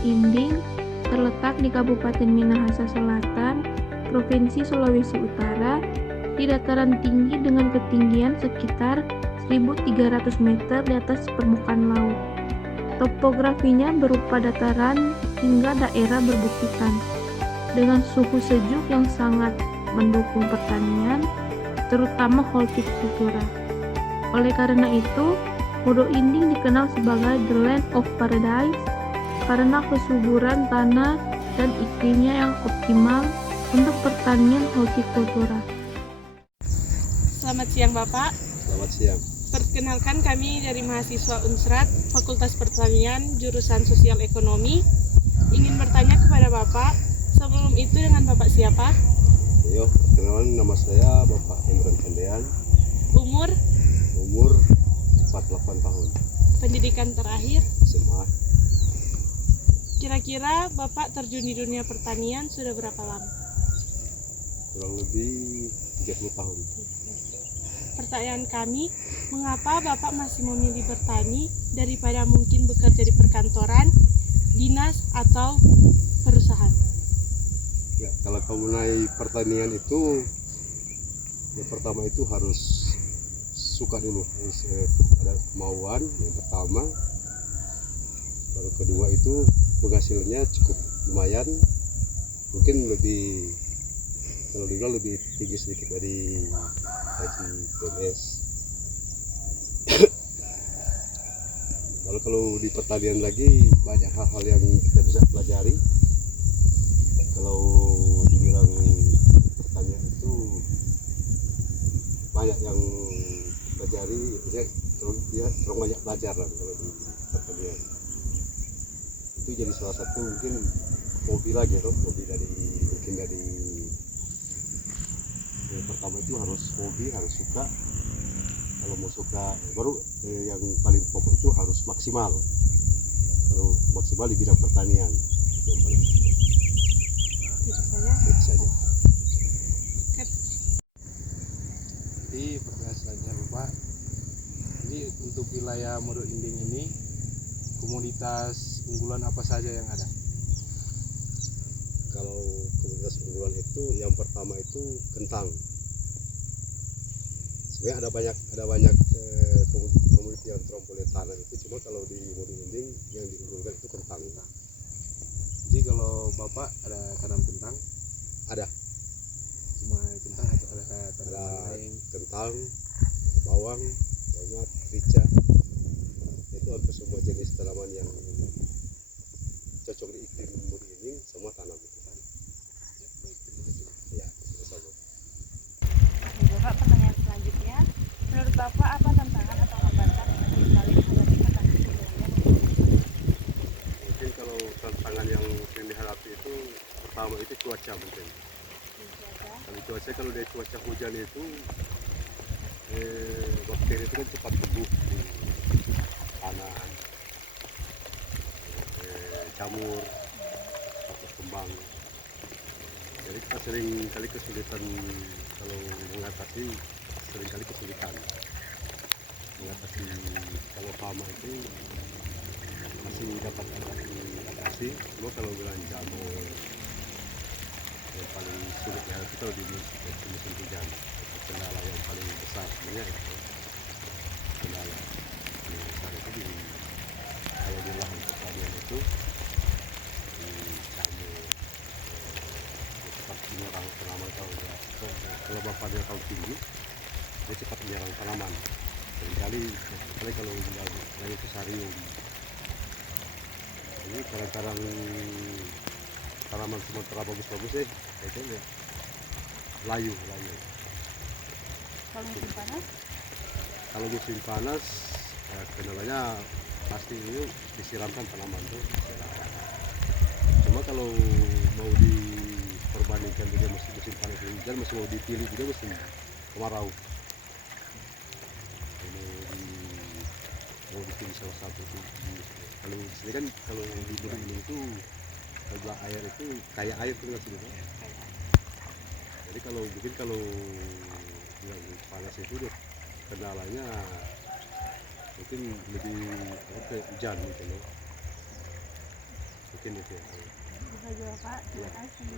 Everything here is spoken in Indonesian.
Inding terletak di Kabupaten Minahasa Selatan, Provinsi Sulawesi Utara, di dataran tinggi dengan ketinggian sekitar 1.300 meter di atas permukaan laut. Topografinya berupa dataran hingga daerah berbukitan, dengan suhu sejuk yang sangat mendukung pertanian, terutama hortikultura. Oleh karena itu, Modo Inding dikenal sebagai the land of paradise karena kesuburan tanah dan iklimnya yang optimal untuk pertanian hortikultura. Selamat siang Bapak. Selamat siang. Perkenalkan kami dari mahasiswa Unsrat Fakultas Pertanian jurusan Sosial Ekonomi. Ingin bertanya kepada Bapak, sebelum itu dengan Bapak siapa? Yo, perkenalan, nama saya Bapak Imran Kandean. Umur 48 tahun. pendidikan terakhir? SMA. Kira-kira Bapak terjun di dunia pertanian sudah berapa lama? Kurang lebih 30 tahun. Pertanyaan kami, mengapa Bapak masih memilih bertani daripada mungkin bekerja di perkantoran, dinas, atau perusahaan? Ya, kalau kamu naik pertanian itu, yang pertama itu harus suka dulu, harus ada kemauan yang pertama. Baru kedua itu penghasilannya cukup lumayan, mungkin lebih, kalau dibilang lebih tinggi sedikit dari gaji PNS. Kalau di pertanian lagi banyak hal-hal yang kita bisa pelajari. Kalau dibilang pertanian itu banyak yang pelajari, ya terlalu banyak belajar lah kalau di pertanian. Itu jadi salah satu mungkin hobi lagi, hobi mungkin dari yang pertama itu harus hobi, harus suka. Kalau mau suka baru yang paling pokok itu harus maksimal. Kalau maksimal di bidang pertanian itu yang paling pokok. Itu saja. Jadi pertanyaan selanjutnya Bapak, ini untuk wilayah Modo Inding ini komoditas unggulan apa saja yang ada? Kalau komoditas unggulan itu yang pertama itu kentang. Sebenarnya ada banyak komoditi yang teromboleh tanah itu, cuma kalau di Modo Inding yang diunggulkan itu kentang. Jadi kalau Bapak ada tanam kentang? Ada Cuma kentang atau ada tanaman lain? kentang, bawang, tomat, rica. Itu hampir semua jenis tanaman yang cocok di iklim Modo Inding semua tanam itu. Ya, sama. Bapak, pertanyaan selanjutnya, menurut Bapak apa tantangan atau hambatan yang paling dihadapi petani di wilayah Modo Inding? Mungkin kalau tantangan yang sering dihadapi itu pertama itu cuaca mungkin. Kalau dari cuaca hujan itu bakteri itu kan cepat tumbuh di tanah, jamur, cepat berkembang. Jadi kita sering kali kesulitan kalau mengatasi, mengatasi kalau hama itu masih dapat atasi. Cuma kalau bilang jamur yang paling sulit ya itu kalau di musim hujan, itu kendala yang paling besar sebenarnya itu. Kendala paling besar itu kalau di lahan pertanian itu di jamur, cepat menyerang tanaman. Kalau bapaknya kalau tinggi dia cepat menyerang tanaman. Seringkali kalau bilang itu sarium. Ini kadang-kadang tanaman sementara bagus-bagus itu ya layu. Kalau musim panas? Kalau musim panas ya kendalanya pasti itu disiramkan tanaman tuh. Cuma kalau mau diperbandingkan juga musim panas dan hujan, masih mau dipilih juga musim kemarau. Mau dipilih salah satu tuh. Kalau di sini kan kalau di Modo Inding itu kalau air itu kayak air tuh nggak sih? Jadi kalau bilang panas itu kendalanya mungkin lebih hujan gitu loh. mungkin itu ya. Itu saja Bapak, terima kasih.